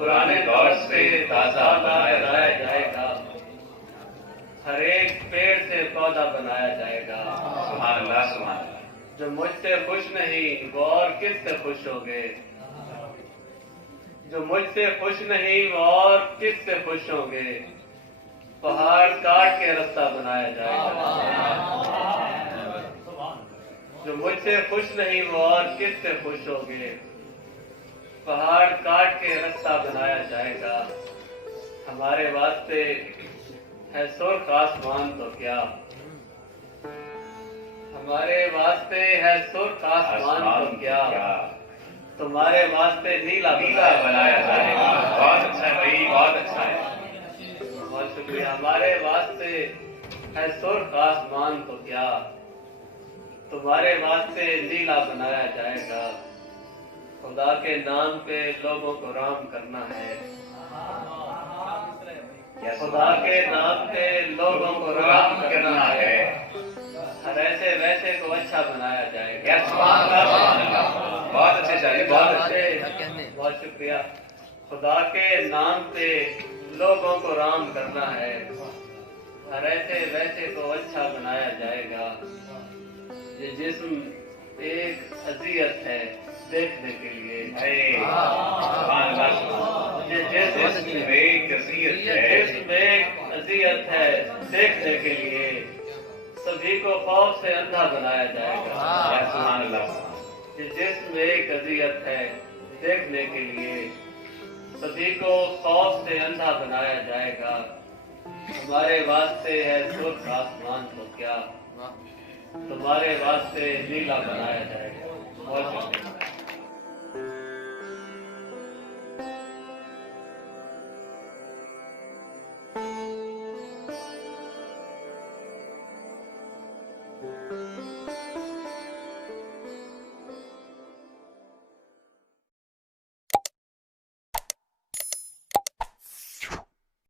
पुराने दौर से ताजा बनाया जाएगा। हर एक पेड़ से पौधा बनाया जाएगा। सुभान अल्लाह, सुभान अल्लाह। जो मुझसे खुश नहीं वो और किससे खुश होंगे? जो मुझसे खुश नहीं वो और किससे खुश होंगे? पहाड़ काट के रास्ता बनाया जाएगा। जो मुझसे खुश नहीं वो और किससे खुश होंगे? पहाड़ काट के रास्ता बनाया जाएगा। हमारे वास्ते है सुर्ख आसमान तो क्या, हमारे वास्ते है सुर्ख आसमान तो क्या, तुम्हारे वास्ते नीला बनाया जाएगा। बहुत अच्छा है भाई, बहुत अच्छा है, बहुत शुक्रिया। हमारे वास्ते है सुर्ख आसमान तो क्या, तुम्हारे वास्ते नीला बनाया जाएगा। खुदा के नाम पे लोगों को राम करना है। खुदा के नाम पे लोगों को राम करना है। हर ऐसे वैसे को अच्छा बनाया जाएगा। बहुत अच्छे चाहिए, बहुत अच्छे, बहुत शुक्रिया। खुदा के नाम पे लोगों को राम करना है। हर ऐसे वैसे को अच्छा बनाया जाएगा। ये जिस्म एक अज़ियत है देखने के लिए। ये जिस्म एक अज़ियत है देखने के लिए। सभी को खौफ से अंधा बनाया जाएगा। सुभान अल्लाह। ये जिस्म एक अज़ियत है देखने के लिए। सभी को खौफ से अंधा बनाया जाएगा। हमारे वास्ते है सुर्ख आसमान तो क्या, तुम्हारे वास्ते नीला बनाया जाएगा। बहुत शुक्रिया।